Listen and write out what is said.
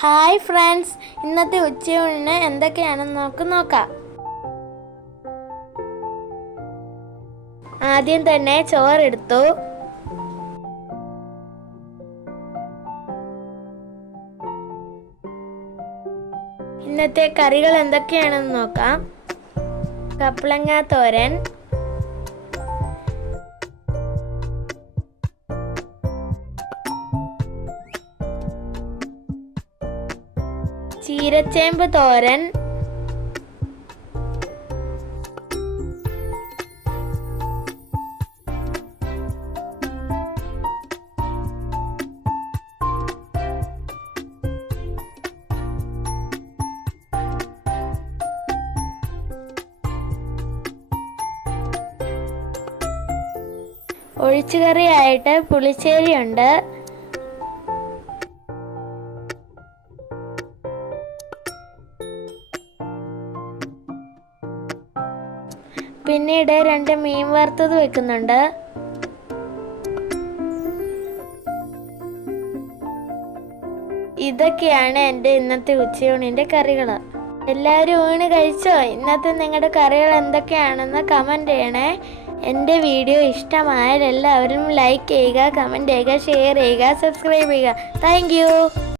Hi friends ഇന്നത്തെ ഉച്ചയൂണിന് എന്തൊക്കെയാണെന്ന് നമുക്ക് നോക്കാം. ആദ്യം തന്നെ ചോറെടുത്തു. ഇന്നത്തെ കറികൾ എന്തൊക്കെയാണെന്ന് നോക്കാം. കപ്പളങ്ങ തോരൻ. ചീരച്ചേമ്പ് തോരൻ. ഒഴിച്ചുകറിയായിട്ട് പുളിശ്ശേരി പിന്നീട് രണ്ട് മീൻ വറുത്തത് വെക്കുന്നുണ്ട്. ഇതൊക്കെയാണ് എന്റെ ഇന്നത്തെ ഉച്ചയൂണിന്റെ കറികൾ എല്ലാവരും ഊണ് കഴിച്ചോ? ഇന്നത്തെ നിങ്ങളുടെ കറികൾ എന്തൊക്കെയാണെന്ന് കമന്റ് ചെയ്യണേ. എന്റെ വീഡിയോ ഇഷ്ടമായാൽ എല്ലാവരും ലൈക്ക് ചെയ്യുക കമന്റ് ചെയ്യുക ഷെയർ ചെയ്യുക സബ്സ്ക്രൈബ് ചെയ്യുക. താങ്ക്